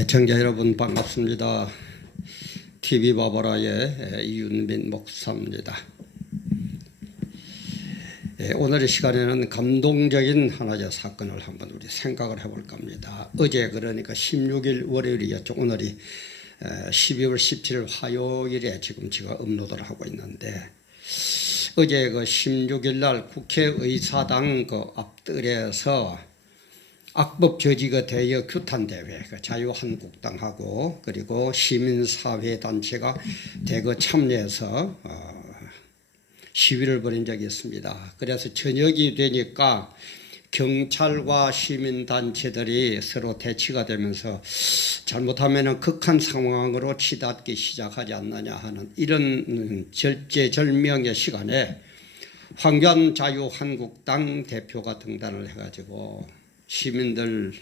애청자 여러분 반갑습니다. TV 바보라의 이윤민 목사입니다. 오늘의 시간에는 감동적인 하나의 사건을 한번 우리 생각을 해볼까 합니다. 어제 그러니까 16일 월요일이었죠. 오늘이 12월 17일 화요일에 지금 제가 업로드를 하고 있는데, 어제 그 16일 날 국회의사당 그 앞뜰에서 악법 저지가 대여 규탄 대회, 그 자유한국당하고 그리고 시민사회 단체가 대거 참여해서 시위를 벌인 적이 있습니다. 그래서 저녁이 되니까 경찰과 시민단체들이 서로 대치가 되면서 잘못하면 극한 상황으로 치닫기 시작하지 않느냐 하는 이런 절제절명의 시간에 황교안 자유한국당 대표가 등단을 해가지고 시민들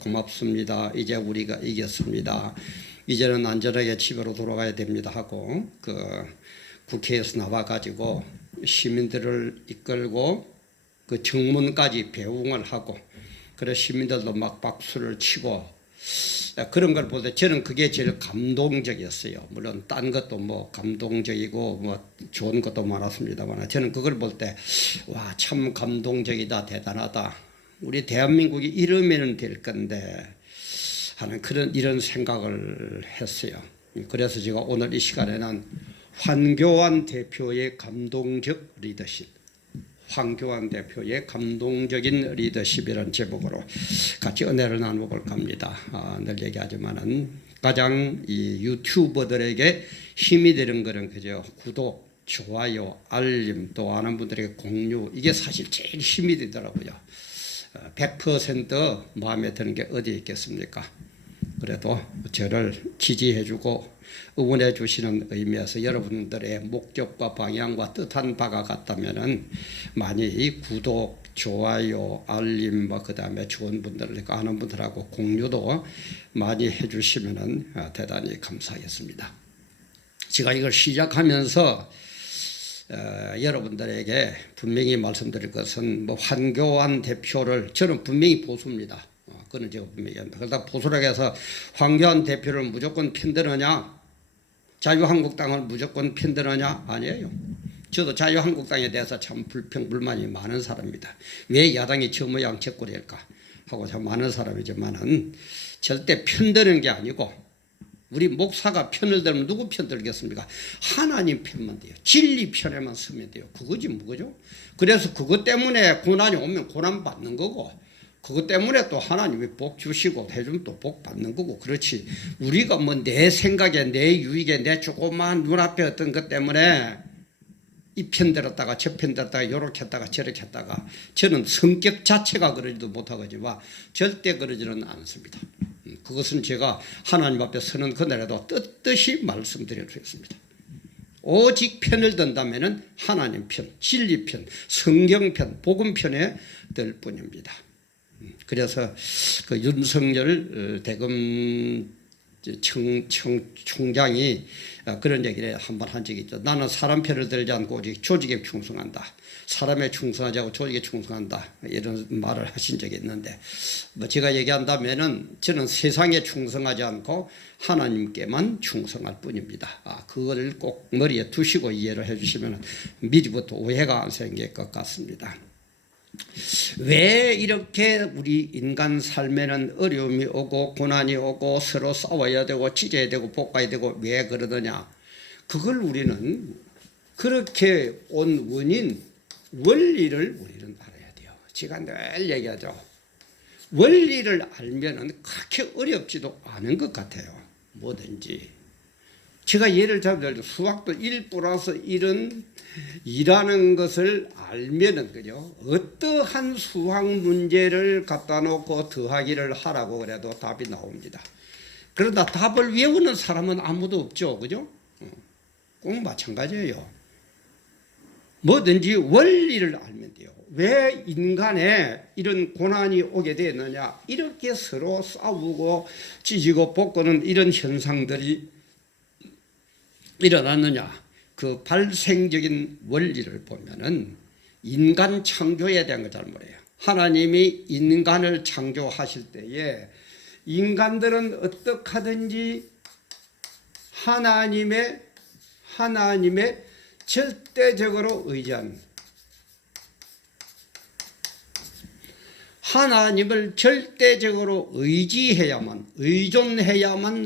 고맙습니다. 이제 우리가 이겼습니다. 이제는 안전하게 집으로 돌아가야 됩니다 하고 그 국회에서 나와가지고 시민들을 이끌고 그 정문까지 배웅을 하고, 그래 시민들도 막 박수를 치고 그런 걸 보다 저는 그게 제일 감동적이었어요. 물론 딴 것도 뭐 감동적이고 뭐 좋은 것도 많았습니다만 저는 그걸 볼 때 와, 참 감동적이다, 대단하다. 우리 대한민국이 이러면 될 건데 하는 이런 생각을 했어요. 그래서 제가 오늘 이 시간에는 황교안 대표의 감동적 리더십, 황교안 대표의 감동적인 리더십이라는 제목으로 같이 은혜를 나눠볼까 합니다. 늘 얘기하지만은 가장 이 유튜버들에게 힘이 되는 거는 그저 구독, 좋아요, 알림, 또 아는 분들에게 공유, 이게 사실 제일 힘이 되더라고요. 100% 마음에 드는 게 어디 있겠습니까? 그래도 저를 지지해주고 응원해 주시는 의미에서 여러분들의 목적과 방향과 뜻한 바가 같다면은 많이 구독, 좋아요, 알림, 그 다음에 좋은 분들, 아는 분들하고 공유도 많이 해주시면은 대단히 감사하겠습니다. 제가 이걸 시작하면서 여러분들에게 분명히 말씀드릴 것은 뭐 황교안 대표를, 저는 분명히 보수입니다. 그건 제가 분명히 합니다. 그러다 보수라고 해서 황교안 대표를 무조건 편드느냐, 자유한국당을 무조건 편드느냐, 아니에요. 저도 자유한국당에 대해서 참 불평불만이 많은 사람입니다. 왜 야당이 저 모양 저꼴일까 하고 참 많은 사람이지만은 절대 편드는 게 아니고, 우리 목사가 편을 들면 누구 편 들겠습니까? 하나님 편만 돼요. 진리 편에만 서면 돼요. 그거지 뭐죠? 그래서 그것 때문에 고난이 오면 고난 받는 거고, 그것 때문에 또 하나님이 복 주시고 해주면 또 복 받는 거고, 그렇지. 우리가 뭐 내 생각에, 내 유익에, 내 조그마한 눈앞에 어떤 것 때문에 이 편 들었다가 저 편 들었다가 요렇게 했다가 저렇게 했다가, 저는 성격 자체가 그러지도 못하거지만 절대 그러지는 않습니다. 그것은 제가 하나님 앞에 서는 그날에도 떳떳이 말씀드리겠습니다. 오직 편을 든다면 하나님 편, 진리 편, 성경 편, 복음 편에 들 뿐입니다. 그래서 그 윤석열 대검 총장이 그런 얘기를 한번 한 적이 있죠. 나는 사람 편을 들지 않고 오직 조직에 충성한다. 사람에 충성하지 않고 조직에 충성한다. 이런 말을 하신 적이 있는데, 뭐 제가 얘기한다면은 저는 세상에 충성하지 않고 하나님께만 충성할 뿐입니다. 그걸 꼭 머리에 두시고 이해를 해주시면 미리부터 오해가 안 생길 것 같습니다. 왜 이렇게 우리 인간 삶에는 어려움이 오고 고난이 오고 서로 싸워야 되고 찢어야 되고 볶아야 되고 왜 그러느냐? 그걸 우리는 그렇게 온 원인, 원리를 우리는 알아야 돼요. 제가 늘 얘기하죠. 원리를 알면은 그렇게 어렵지도 않은 것 같아요. 뭐든지. 제가 예를 들면 수학도 1 플러스 1은 2라는 것을 알면은, 그죠? 어떠한 수학 문제를 갖다 놓고 더하기를 하라고 그래도 답이 나옵니다. 그러다 답을 외우는 사람은 아무도 없죠. 그죠? 꼭 마찬가지예요. 뭐든지 원리를 알면 돼요. 왜 인간에 이런 고난이 오게 되느냐? 이렇게 서로 싸우고 찢고 볶는 이런 현상들이 일어났느냐? 그 발생적인 원리를 보면은 인간 창조에 대한 걸 잘 몰라요. 하나님이 인간을 창조하실 때에 인간들은 어떻게 하든지 하나님의 절대적으로 하나님을 절대적으로 의존해야만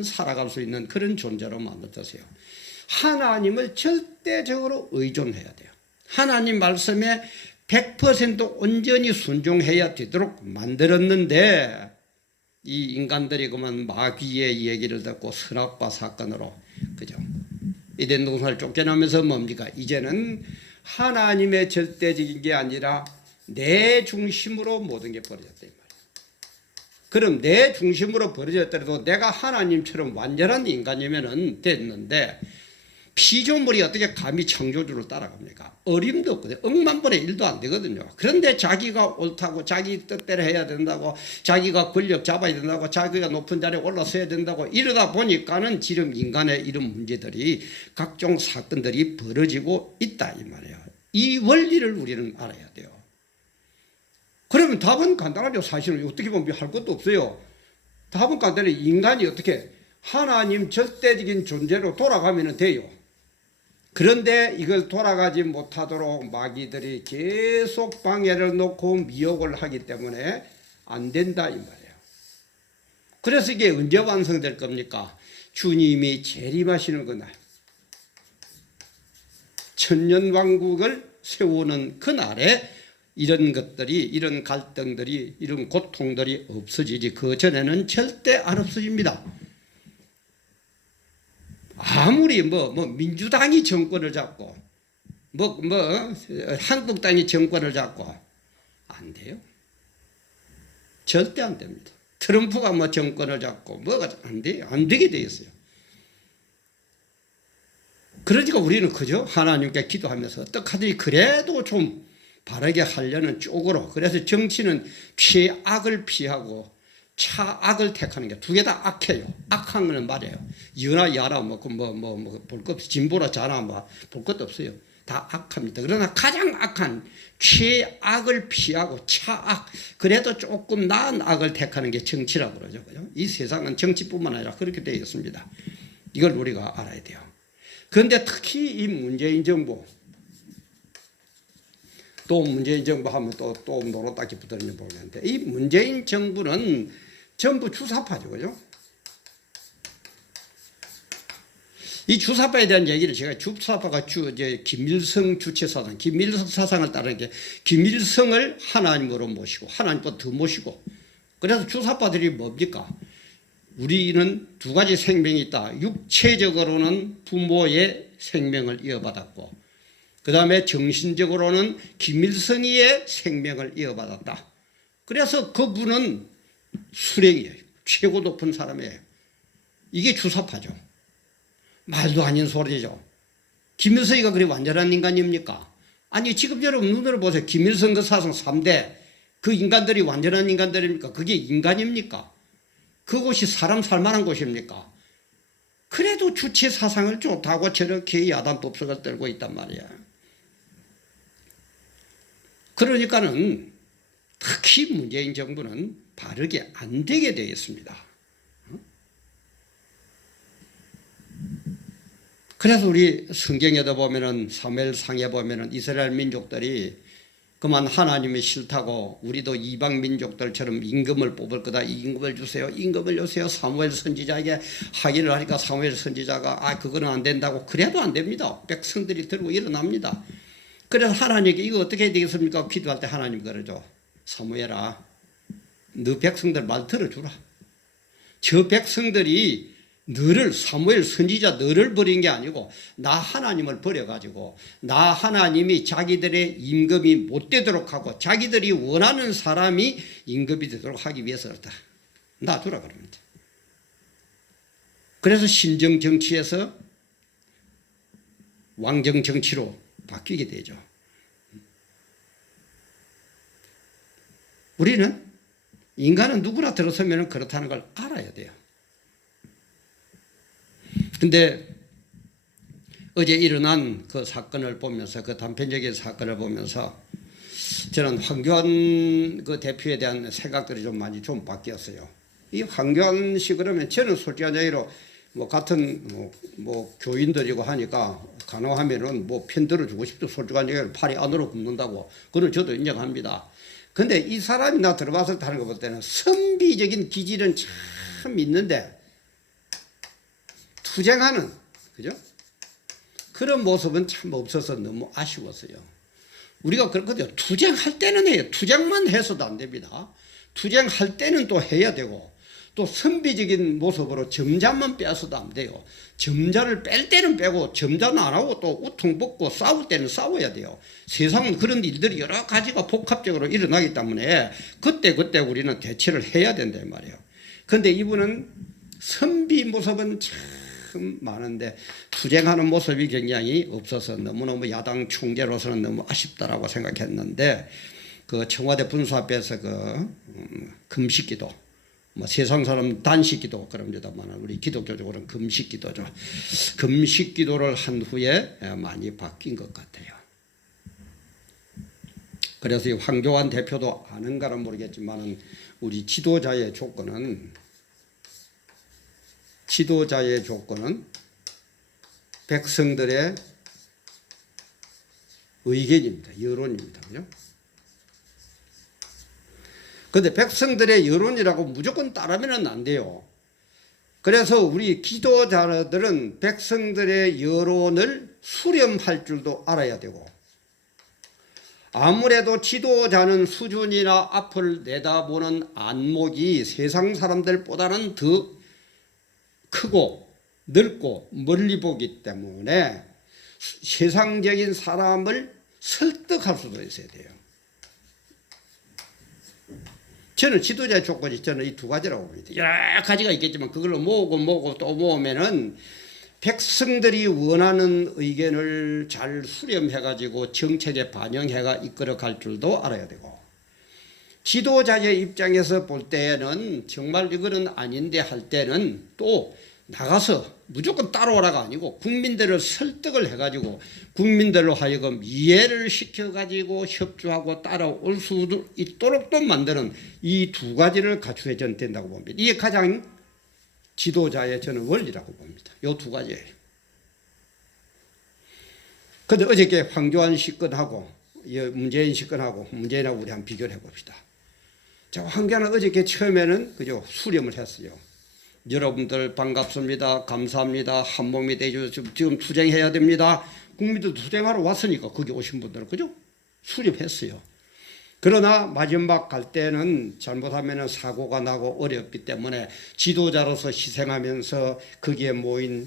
살아갈 수 있는 그런 존재로 만들었어요. 하나님을 절대적으로 의존해야 돼요. 하나님 말씀에 100% 온전히 순종해야 되도록 만들었는데 이 인간들이 그만 마귀의 얘기를 듣고 선악과 사건으로 그죠? 에덴 동산을 쫓겨나면서 뭡니까? 이제는 하나님의 절대적인 게 아니라 내 중심으로 모든 게 벌어졌다 이 말이에요. 그럼 내 중심으로 벌어졌더라도 내가 하나님처럼 완전한 인간이면 됐는데 피조물이 어떻게 감히 창조주를 따라갑니까? 어림도 없거든요. 억만분의 1도 안 되거든요. 그런데 자기가 옳다고 자기 뜻대로 해야 된다고 자기가 권력 잡아야 된다고 자기가 높은 자리에 올라서야 된다고 이러다 보니까는 지금 인간의 이런 문제들이 각종 사건들이 벌어지고 있다 이 말이에요. 이 원리를 우리는 알아야 돼요. 그러면 답은 간단하죠. 사실은 어떻게 보면 할 것도 없어요. 답은 간단해. 인간이 어떻게 하나님 절대적인 존재로 돌아가면 돼요. 그런데 이걸 돌아가지 못하도록 마귀들이 계속 방해를 놓고 미혹을 하기 때문에 안 된다 이 말이에요. 그래서 이게 언제 완성될 겁니까? 주님이 재림하시는 그날, 천년왕국을 세우는 그날에 이런 것들이, 이런 갈등들이, 이런 고통들이 없어지지 그 전에는 절대 안 없어집니다. 아무리 민주당이 정권을 잡고 한국당이 정권을 잡고 안 돼요. 절대 안 됩니다. 트럼프가 정권을 잡고 뭐가 안 돼요. 안 되게 돼 있어요. 그러니까 우리는 그저 하나님께 기도하면서 어떡하든지 그래도 좀 바르게 하려는 쪽으로, 그래서 정치는 최악을 피하고 차악을 택하는 게 두 개 다 악해요. 악한 거는 말이에요. 여나 야나 볼 것 없이 진보나 자나 볼 것도 없어요. 다 악합니다. 그러나 가장 악한 최악을 피하고 차악, 그래도 조금 나은 악을 택하는 게 정치라고 그러죠. 이 세상은 정치뿐만 아니라 그렇게 되어 있습니다. 이걸 우리가 알아야 돼요. 그런데 특히 이 문재인 정부, 또 문재인 정부 하면 또 노릇딱지 붙어있는 모르겠는데, 이 문재인 정부는 전부 주사파죠. 그죠? 이 주사파에 대한 얘기를 제가 주사파가 김일성 주체 사상, 김일성 사상을 따르는 게 김일성을 하나님으로 모시고 하나님보다 더 모시고, 그래서 주사파들이 뭡니까? 우리는 두 가지 생명이 있다. 육체적으로는 부모의 생명을 이어받았고, 그 다음에 정신적으로는 김일성이의 생명을 이어받았다. 그래서 그분은 수령이에요. 최고 높은 사람이에요. 이게 주사파죠. 말도 아닌 소리죠. 김일성이가 그리 완전한 인간입니까? 아니, 지금 여러분 눈으로 보세요. 김일성 그 사상 3대 그 인간들이 완전한 인간들입니까? 그게 인간입니까? 그곳이 사람 살만한 곳입니까? 그래도 주체 사상을 좋다고 저렇게 야단 법석을 떨고 있단 말이야. 그러니까는 특히 문재인 정부는 바르게 안 되게 되어 있습니다. 그래서 우리 성경에도 보면은 사무엘상에 보면은 이스라엘 민족들이 그만 하나님이 싫다고 우리도 이방 민족들처럼 임금을 뽑을 거다. 임금을 주세요. 임금을 주세요. 사무엘 선지자에게 하기를 하니까 사무엘 선지자가 그거는 안 된다고. 그래도 안 됩니다. 백성들이 들고 일어납니다. 그래서 하나님께 이거 어떻게 되겠습니까? 기도할 때 하나님 그러죠. 사무엘아, 너 백성들 말 들어주라. 저 백성들이 너를, 사무엘 선지자 너를 버린 게 아니고 나 하나님을 버려가지고 나 하나님이 자기들의 임금이 못 되도록 하고 자기들이 원하는 사람이 임금이 되도록 하기 위해서 그렇다. 놔두라 그럽니다. 그래서 신정 정치에서 왕정 정치로 바뀌게 되죠. 우리는 인간은 누구나 들어서면 그렇다는 걸 알아야 돼요. 근데 어제 일어난 그 사건을 보면서, 그 단편적인 사건을 보면서 저는 황교안 그 대표에 대한 생각들이 좀 많이 바뀌었어요. 이 황교안 씨 그러면 저는 솔직한 얘기로 뭐 같은 뭐 교인들이고 하니까 가능하면은 뭐 편 들어주고 싶죠. 솔직한 얘기로 팔이 안으로 굽는다고. 그건 저도 인정합니다. 근데 이 사람이 나 들어봤을 때 하는 거 볼 때는 선비적인 기질은 참 있는데 투쟁하는, 그죠? 그런 모습은 참 없어서 너무 아쉬웠어요. 우리가 그렇거든요. 투쟁할 때는 해요. 투쟁만 해서도 안 됩니다. 투쟁할 때는 또 해야 되고, 또 선비적인 모습으로 점자만 빼서도 안 돼요. 점자를 뺄 때는 빼고 점자는 안 하고 또 우통 벗고 싸울 때는 싸워야 돼요. 세상은 그런 일들이 여러 가지가 복합적으로 일어나기 때문에 그때 우리는 대처를 해야 된단 말이에요. 그런데 이분은 선비 모습은 참 많은데 투쟁하는 모습이 굉장히 없어서 너무너무 야당 총재로서는 너무 아쉽다라고 생각했는데, 그 청와대 분수 앞에서 금식기도, 뭐 세상 사람 단식기도 그럽니다만 우리 기독교적으로는 금식기도죠. 금식기도를 한 후에 많이 바뀐 것 같아요. 그래서 이 황교안 대표도 아는가는 모르겠지만 우리 지도자의 조건은 백성들의 의견입니다. 여론입니다. 그죠? 그런데 백성들의 여론이라고 무조건 따르면 안 돼요. 그래서 우리 기도자들은 백성들의 여론을 수렴할 줄도 알아야 되고, 아무래도 지도자는 수준이나 앞을 내다보는 안목이 세상 사람들보다는 더 크고 넓고 멀리 보기 때문에 세상적인 사람을 설득할 수도 있어야 돼요. 저는 지도자의 조건이 저는 이 두 가지라고 봅니다. 여러 가지가 있겠지만 그걸로 모으고 또 모으면은 백성들이 원하는 의견을 잘 수렴해가지고 정책에 반영해가 이끌어갈 줄도 알아야 되고, 지도자의 입장에서 볼 때는 정말 이거는 아닌데 할 때는 또 나가서 무조건 따라오라가 아니고 국민들을 설득을 해가지고 국민들로 하여금 이해를 시켜가지고 협조하고 따라올 수 있도록 또 만드는 이 두 가지를 갖추어야 된다고 봅니다. 이게 가장 지도자의 저는 원리라고 봅니다. 이 두 가지예요. 그런데 어저께 황교안 시건하고 문재인 시건하고 문재인하고 우리 한번 비교를 해봅시다. 자, 황교안은 어저께 처음에는 그죠 수렴을 했어요. 여러분들 반갑습니다. 감사합니다. 한 몸이 되죠. 지금 투쟁해야 됩니다. 국민들 투쟁하러 왔으니까 거기 오신 분들은 그죠? 수립했어요. 그러나 마지막 갈 때는 잘못하면 사고가 나고 어렵기 때문에 지도자로서 희생하면서 거기에 모인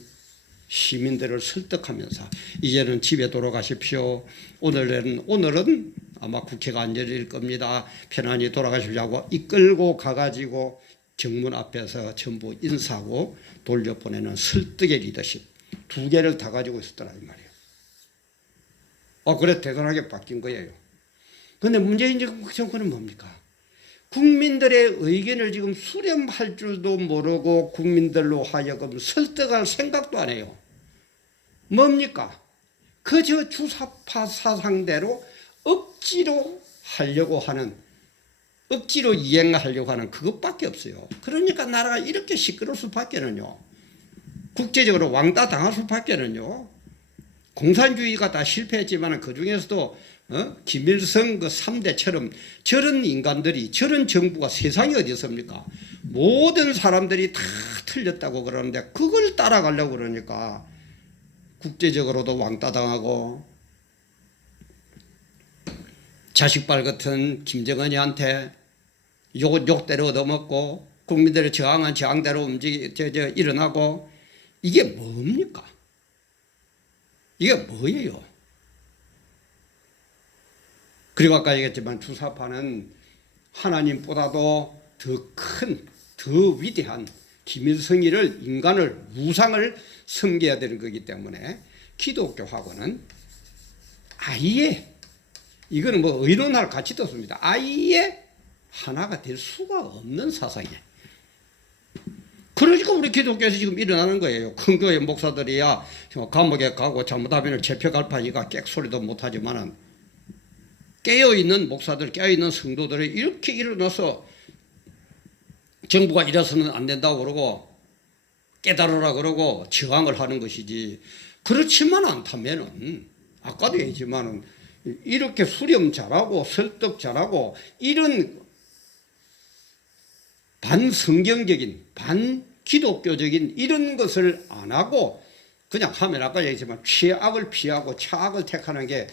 시민들을 설득하면서 이제는 집에 돌아가십시오. 오늘은 아마 국회가 안 열릴 겁니다. 편안히 돌아가십시오 하고 이끌고 가가지고 정문 앞에서 전부 인사하고 돌려보내는 설득의 리더십 두 개를 다 가지고 있었더라 이 말이에요. 그래 대단하게 바뀐 거예요. 그런데 문재인 정권은 뭡니까? 국민들의 의견을 지금 수렴할 줄도 모르고 국민들로 하여금 설득할 생각도 안 해요. 뭡니까? 그저 주사파 사상대로 억지로 하려고 하는, 억지로 이행하려고 하는 그것밖에 없어요. 그러니까 나라가 이렇게 시끄러울 수밖에는요. 국제적으로 왕따 당할 수밖에는요. 공산주의가 다 실패했지만 그 중에서도 김일성 그 3대처럼 저런 인간들이, 저런 정부가 세상에 어디 있습니까? 모든 사람들이 다 틀렸다고 그러는데 그걸 따라가려고 그러니까 국제적으로도 왕따 당하고, 자식발 같은 김정은이한테 욕대로 얻어먹고 국민들의 저항은 저항대로 일어나고, 이게 뭡니까? 이게 뭐예요? 그리고 아까 얘기했지만 주사파는 하나님보다도 더 큰, 더 위대한 김일성이를, 인간을, 우상을 섬겨야 되는 거기 때문에 기독교하고는 아예, 이거는 뭐 의논할 가치도 없습니다. 아예 하나가 될 수가 없는 사상이에요. 그러니까 우리 기독교에서 지금 일어나는 거예요. 큰 교회 목사들이야 감옥에 가고 잘못하면 잡혀갈 파니까 객소리도 못하지만은 깨어있는 목사들, 깨어있는 성도들이 이렇게 일어나서 정부가 이래서는 안 된다고 그러고 깨달으라 그러고 저항을 하는 것이지. 그렇지만 않다면은 아까도 얘기했지만은 이렇게 수렴 잘하고 설득 잘하고 이런 반성경적인 반기독교적인 이런 것을 안 하고 그냥 하면 아까 얘기했지만 최악을 피하고 차악을 택하는 게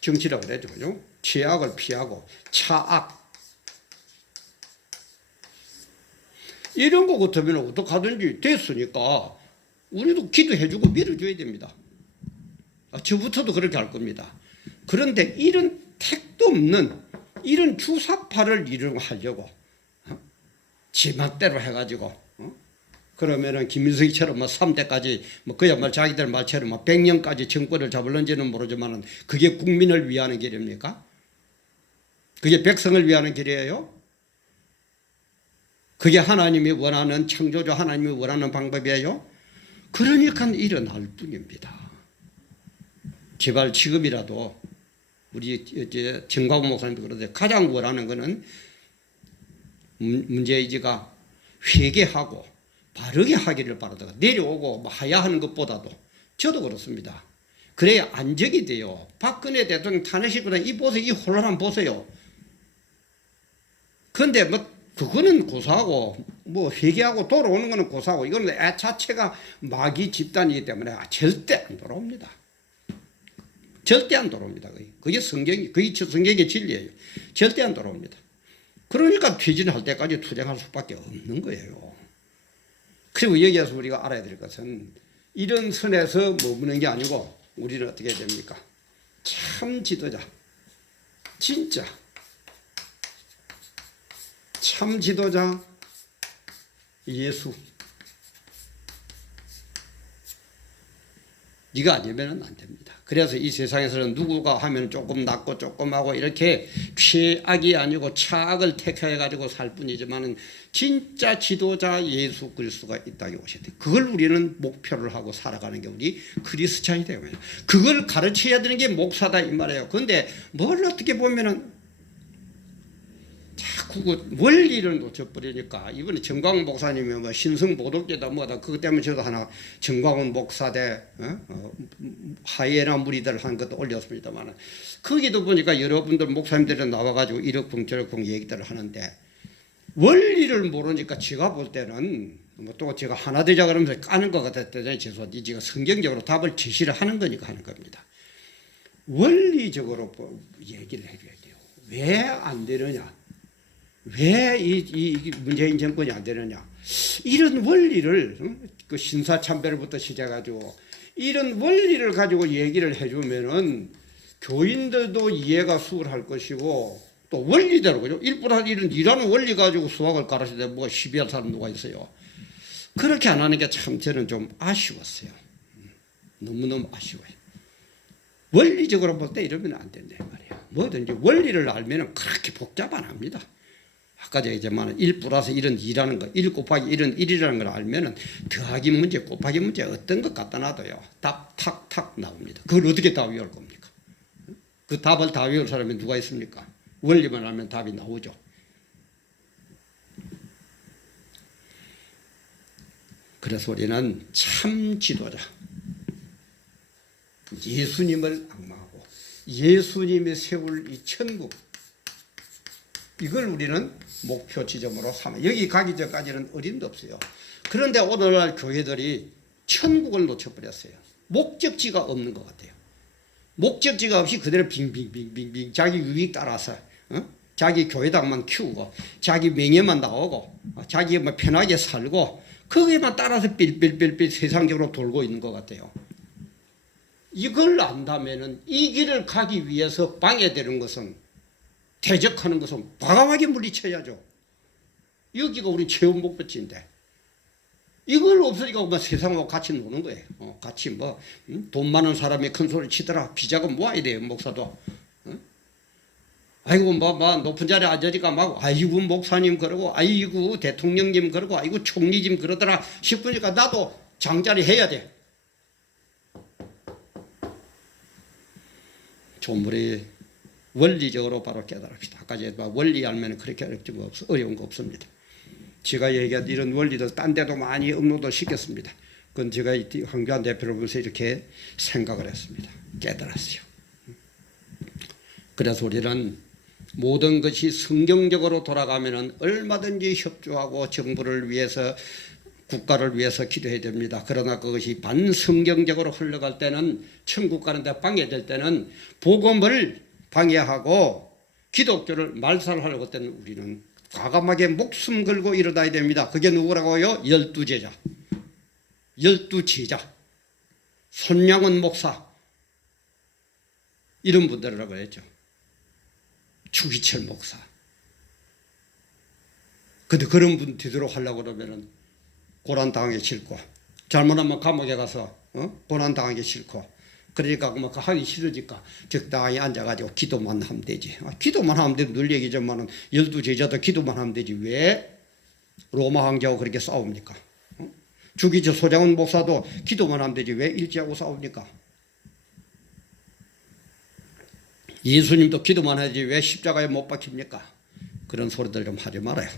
정치라고 그러죠. 그죠? 최악을 피하고 차악 이런 거 같으면 어떡하든지 됐으니까 우리도 기도해주고 밀어줘야 됩니다. 저부터도 그렇게 할 겁니다. 그런데 이런 택도 없는 이런 주사파를 하려고 지 맛대로 해가지고 그러면은 김일성이처럼 뭐 3대까지 뭐 그야말로 자기들 말처럼 뭐 100년까지 정권을 잡을런지는 모르지만은 그게 국민을 위하는 길입니까? 그게 백성을 위하는 길이에요? 그게 하나님이 원하는 창조주 하나님이 원하는 방법이에요? 그러니까 일어날 뿐입니다. 제발 지금이라도 우리 정광훈 목사님도 그러는데 가장 원하는 것은 문제의지가 회개하고 바르게 하기를 바라다가 내려오고 뭐 하야하는 것보다도 저도 그렇습니다. 그래야 안정이 돼요. 박근혜 대통령 탄핵시키고 이 보세요. 이 혼란함 보세요. 그런데 뭐 그거는 고사하고 뭐 회개하고 돌아오는 거는 고사하고 이거는 애 자체가 마귀 집단이기 때문에 절대 안 돌아옵니다. 절대 안 돌아옵니다. 그게 성경의 진리예요. 절대 안 돌아옵니다. 그러니까 퇴진할 때까지 투쟁할 수밖에 없는 거예요. 그리고 여기에서 우리가 알아야 될 것은 이런 선에서 머무는 게 아니고 우리는 어떻게 해야 됩니까? 참 지도자, 진짜 참 지도자 예수. 네가 아니면 안 됩니다. 그래서 이 세상에서는 누구가 하면 조금 낫고 조금 하고 이렇게 최악이 아니고 차악을 택해가지고 살 뿐이지만은 진짜 지도자 예수 그리스도가 이 땅에 오셔야 돼요. 그걸 우리는 목표를 하고 살아가는 게 우리 크리스찬이 되고요. 그걸 가르쳐야 되는 게 목사다 이 말이에요. 그런데 뭘 어떻게 보면은 자꾸 그 원리를 놓쳐버리니까 이번에 정광훈 목사님이 뭐 신성모독죄다 뭐다 그것 때문에 저도 하나 정광훈 목사대 하이에나 무리들 한 것도 올렸습니다만 거기도 보니까 여러분들 목사님들이 나와가지고 이렇쿵 저렇쿵 얘기들을 하는데 원리를 모르니까 제가 볼 때는 뭐 또 제가 하나 되자 그러면서 까는 것 같았더니 죄송한데 제가 성경적으로 답을 제시를 하는 거니까 하는 겁니다. 원리적으로 얘기를 해줘야 돼요. 왜 안 되느냐? 왜 이 문재인 정권이 안 되느냐? 이런 원리를 그 신사참배로부터 시작해가지고 이런 원리를 가지고 얘기를 해주면은 교인들도 이해가 수월할 것이고 또 원리대로 그죠? 1+1은 2라는 원리 가지고 수학을 가르치는데 뭐 시비할 사람 누가 있어요? 그렇게 안 하는 게 참 저는 좀 아쉬웠어요. 너무너무 아쉬워요. 원리적으로 볼 때 이러면 안 된다 말이야. 뭐든지 원리를 알면은 그렇게 복잡 안 합니다. 아까 얘기했지만 1+1은 2라는 거, 1 곱하기 1은 1이라는 걸 알면은 더하기 문제, 곱하기 문제 어떤 것 갖다 놔도요. 답 탁탁 나옵니다. 그걸 어떻게 다 외울 겁니까? 그 답을 다 외울 사람이 누가 있습니까? 원리만 알면 답이 나오죠. 그래서 우리는 참 지도자, 예수님을 악마하고 예수님이 세울 이 천국, 이걸 우리는 목표 지점으로 삼아. 여기 가기 전까지는 어림도 없어요. 그런데 오늘날 교회들이 천국을 놓쳐버렸어요. 목적지가 없는 것 같아요. 목적지가 없이 그대로 빙빙빙빙빙 자기 유익 따라서 자기 교회당만 키우고 자기 명예만 나오고 자기 뭐 편하게 살고 거기에만 따라서 삘삘삘삘 세상적으로 돌고 있는 것 같아요. 이걸 안다면은 이 길을 가기 위해서 방해되는 것은 대적하는 것은 과감하게 물리쳐야죠. 여기가 우리 체험 목표지인데 이걸 없으니까 뭐 세상하고 같이 노는 거예요. 같이 뭐 돈 많은 사람이 큰 소리 치더라. 비자금 모아야 돼요. 목사도. 아이고 뭐 높은 자리에 앉으니까 막 아이고 목사님 그러고 아이고 대통령님 그러고 아이고 총리님 그러더라 싶으니까 나도 장자리 해야 돼. 조물이 원리적으로 바로 깨달읍시다. 아까 제가 원리 알면 그렇게 어려운 거 없습니다. 제가 얘기한 이런 원리도 딴 데도 많이 업로드 시켰습니다. 그건 제가 황교안 대표를 보면서 이렇게 생각을 했습니다. 깨달았어요. 그래서 우리는 모든 것이 성경적으로 돌아가면은 얼마든지 협조하고 정부를 위해서 국가를 위해서 기도해야 됩니다. 그러나 그것이 반성경적으로 흘러갈 때는 천국 가는 데 방해될 때는 복음을 방해하고 기독교를 말살하려고 할 때는 우리는 과감하게 목숨 걸고 일어나야 됩니다. 그게 누구라고요? 12제자. 12제자. 손양원 목사. 이런 분들이라고 했죠. 추기철 목사. 근데 그런 분 뒤도록 하려고 그러면은 고난당하기 싫고, 잘못하면 감옥에 가서 고난당하기 싫고, 그러니까 뭐 하기 싫으니까 적당히 앉아가지고 기도만 하면 되지. 기도만 하면 되도 늘 얘기지만은 12제자도 기도만 하면 되지. 왜 로마 황제하고 그렇게 싸웁니까? 주기철 소장훈 목사도 기도만 하면 되지. 왜 일제하고 싸웁니까? 예수님도 기도만 하지 왜 십자가에 못 박힙니까? 그런 소리들 좀 하지 말아요.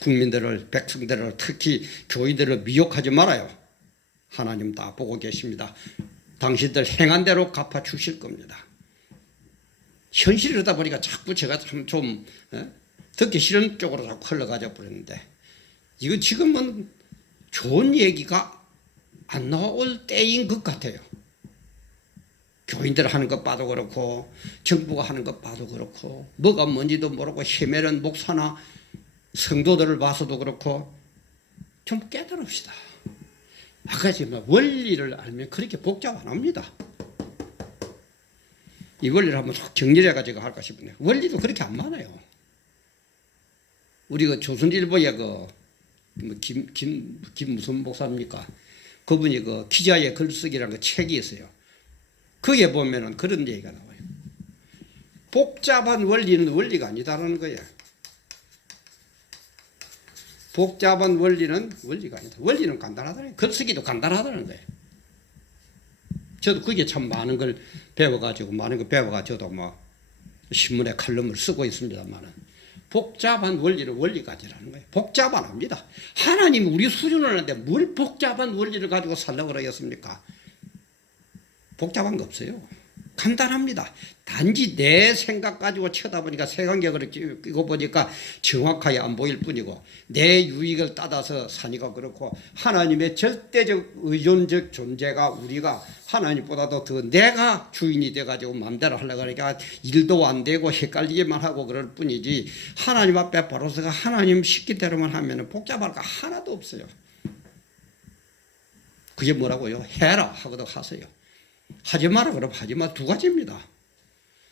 국민들을, 백성들을, 특히 교인들을 미혹하지 말아요. 하나님 다 보고 계십니다. 당신들 행한 대로 갚아 주실 겁니다. 현실이다 보니까 자꾸 제가 좀 듣기 싫은 쪽으로 자꾸 흘러가져 버렸는데, 이거 지금은 좋은 얘기가 안 나올 때인 것 같아요. 교인들 하는 것 봐도 그렇고 정부가 하는 것 봐도 그렇고 뭐가 뭔지도 모르고 헤매는 목사나 성도들을 봐서도 그렇고 좀 깨달읍시다. 아까 지금 원리를 알면 그렇게 복잡 안 합니다. 이 원리를 한번 정리해가지고 할까 싶은데 원리도 그렇게 안 많아요. 우리 그 조선일보에 김 무슨 목사입니까? 그분이 그 기자의 글쓰기라는 그 책이 있어요. 거기에 보면은 그런 얘기가 나와요. 복잡한 원리는 원리가 아니다라는 거예요. 복잡한 원리는 원리가 아니다. 원리는 간단하다는 거예요. 글쓰기도 간단하다는 거예요. 저도 그게 참 많은 걸 배워가지고 저도 뭐 신문에 칼럼을 쓰고 있습니다만은 복잡한 원리는 원리가 아니라는 거예요. 복잡 안 합니다. 하나님 우리 수준을 하는데 뭘 복잡한 원리를 가지고 살려고 그러겠습니까? 복잡한 거 없어요. 간단합니다. 단지 내 생각 가지고 쳐다보니까 색안경을 끼고 보니까 정확하게 안 보일 뿐이고 내 유익을 따라서 사니까 그렇고 하나님의 절대적 의존적 존재가 우리가 하나님보다도 더 내가 주인이 돼가지고 마음대로 하려고 하니까 일도 안 되고 헷갈리기만 하고 그럴 뿐이지 하나님 앞에 바로 서가 하나님 시킨 대로만 하면 복잡할 거 하나도 없어요. 그게 뭐라고요? 해라 하고도 하세요. 하지 마라 그러면 하지 마. 두 가지입니다.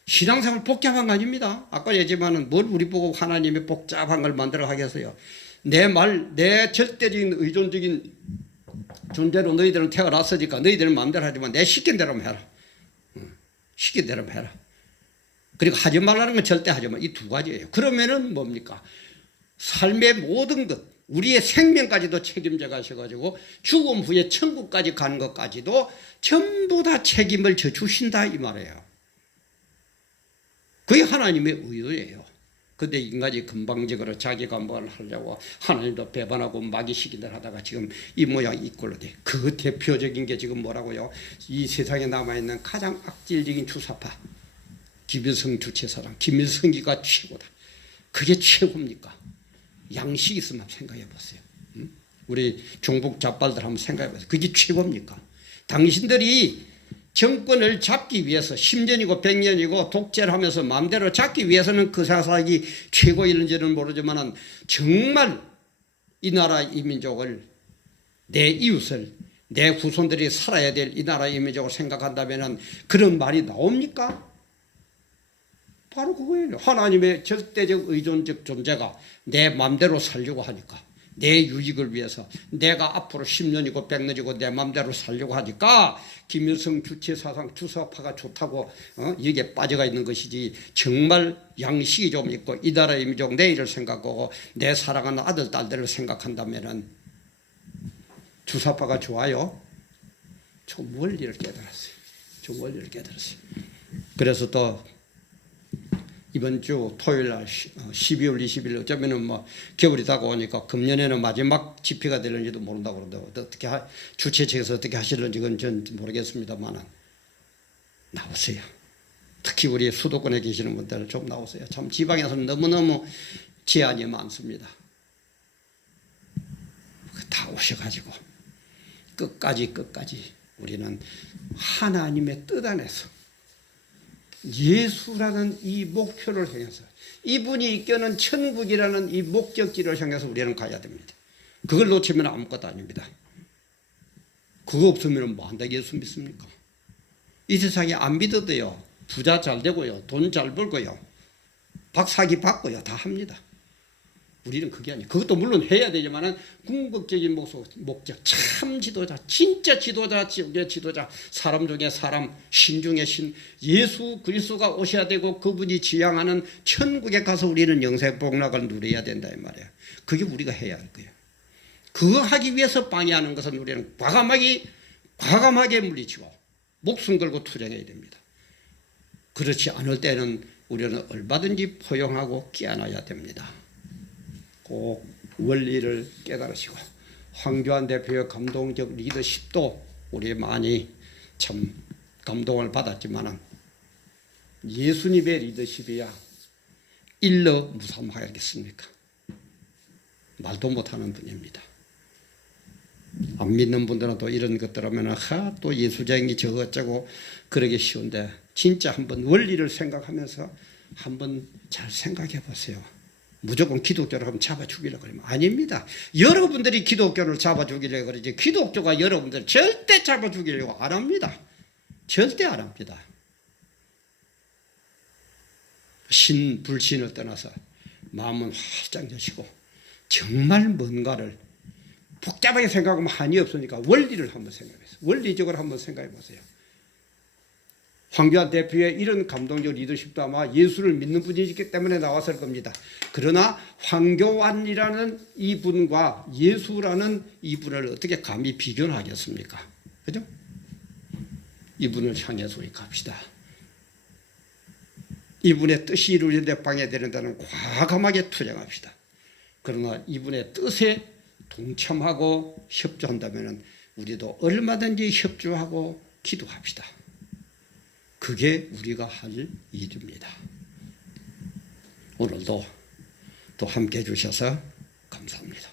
신앙생활 복잡한 거 아닙니다. 아까 얘기했지만은 뭘 우리 보고 하나님이 복잡한 걸 만들어 하겠어요. 내 절대적인 의존적인 존재로 너희들은 태어났으니까 너희들은 마음대로 하지만 내 시킨 대로만 해라. 시킨 대로만 해라. 그리고 하지 말라는 건 절대 하지 마. 이 두 가지예요. 그러면은 뭡니까? 삶의 모든 것, 우리의 생명까지도 책임져 가셔가지고 죽음 후에 천국까지 가는 것까지도 전부 다 책임을 져주신다 이 말이에요. 그게 하나님의 의도예요. 근데 인간이 금방적으로 자기가 뭘 하려고 하나님도 배반하고 마귀시기들 하다가 지금 이 모양 이 꼴로 돼. 그 대표적인 게 지금 뭐라고요? 이 세상에 남아있는 가장 악질적인 주사파 김일성 주체사랑 김일성이가 최고다. 그게 최고입니까? 양식 있으면 생각해 보세요. 우리 종북 좌빨들 한번 생각해 보세요. 그게 최고입니까? 당신들이 정권을 잡기 위해서 10년이고 100년이고 독재를 하면서 마음대로 잡기 위해서는 그 사사기 최고일는지는 모르지만 정말 이 나라 이민족을 내 이웃을 내 후손들이 살아야 될 이 나라 이민족을 생각한다면 그런 말이 나옵니까? 바로 그거예요. 하나님의 절대적 의존적 존재가 내 마음대로 살려고 하니까 내 유익을 위해서 내가 앞으로 10년이고 100년이고 내 마음대로 살려고 하니까 김일성 주체사상 주사파가 좋다고 여기에 빠져가 있는 것이지 정말 양식이 좀 있고 이 나라의 민족 내일을 생각하고 내 사랑하는 아들 딸들을 생각한다면 주사파가 좋아요? 저 원리를 깨달았어요. 저 원리를 깨달았어요. 그래서 또 이번 주 토요일 날 12월 20일 어쩌면은 뭐 겨울이 다가오니까 금년에는 마지막 집회가 될는지도 모른다고 그러는데 어떻게 주최 측에서 어떻게 하실는지 그건 전 모르겠습니다만은 나오세요. 특히 우리 수도권에 계시는 분들 좀 나오세요. 참 지방에서는 너무너무 제한이 많습니다. 다 오셔가지고 끝까지 우리는 하나님의 뜻 안에서 예수라는 이 목표를 향해서 이분이 이끄는 천국이라는 이 목적지를 향해서 우리는 가야 됩니다. 그걸 놓치면 아무것도 아닙니다. 그거 없으면 뭐 한다고 예수 믿습니까? 이 세상에 안 믿어도요. 부자 잘 되고요. 돈 잘 벌고요. 박사기 받고요. 다 합니다. 우리는 그게 아니에요. 그것도 물론 해야 되지만은 궁극적인 목적, 참 지도자, 진짜 지도자, 지옥의 지도자, 사람 중에 사람, 신 중에 신, 예수 그리스도가 오셔야 되고 그분이 지향하는 천국에 가서 우리는 영생 복락을 누려야 된다 이 말이에요. 그게 우리가 해야 할 거예요. 그거 하기 위해서 방해하는 것은 우리는 과감하게 물리치고 목숨 걸고 투쟁해야 됩니다. 그렇지 않을 때는 우리는 얼마든지 포용하고 끼안아야 됩니다. 꼭 원리를 깨달으시고 황교안 대표의 감동적 리더십도 우리 많이 참 감동을 받았지만 예수님의 리더십이야 일러 무삼하겠습니까? 말도 못하는 분입니다. 안 믿는 분들은 또 이런 것들 하면 또 예수쟁이 저거 어쩌고 그러기 쉬운데 진짜 한번 원리를 생각하면서 한번 잘 생각해 보세요. 무조건 기독교를 한번 잡아 죽이려고 그러면 아닙니다. 여러분들이 기독교를 잡아 죽이려고 그러지 기독교가 여러분들 절대 잡아 죽이려고 안 합니다. 절대 안 합니다. 신, 불신을 떠나서 마음은 활짝 여시고 정말 뭔가를 복잡하게 생각하면 한이 없으니까 원리를 한번 생각해보세요. 원리적으로 한번 생각해 보세요. 황교안 대표의 이런 감동적 리더십도 아마 예수를 믿는 분이기 때문에 나왔을 겁니다. 그러나 황교안이라는 이분과 예수라는 이분을 어떻게 감히 비교를 하겠습니까? 그죠? 이분을 향해서 우리 갑시다. 이분의 뜻이 이루어지는데 방해되는 데는 과감하게 투쟁합시다. 그러나 이분의 뜻에 동참하고 협조한다면 우리도 얼마든지 협조하고 기도합시다. 그게 우리가 할 일입니다. 오늘도 또 함께 해주셔서 감사합니다.